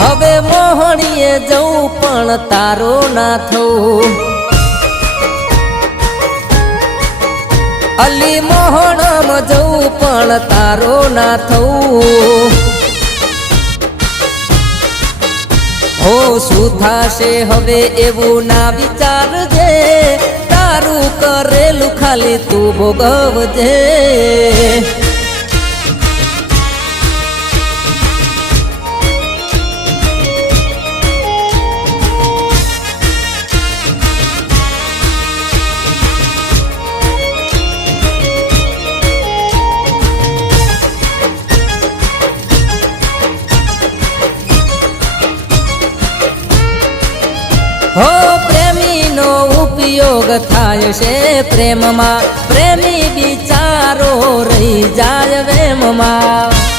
હવે મોહણીએ જવું પણ તારો ના થવું, અલી મોહણમાં જવું પણ તારો ના થવું. હો શું થાશે હવે એવું ના વિચારજે, તારું કરેલું ખાલી તું ભોગવજે. હો પ્રેમીનો ઉપયોગ થાય છે પ્રેમમાં, પ્રેમી બિચારો રહી જાય વેમમાં.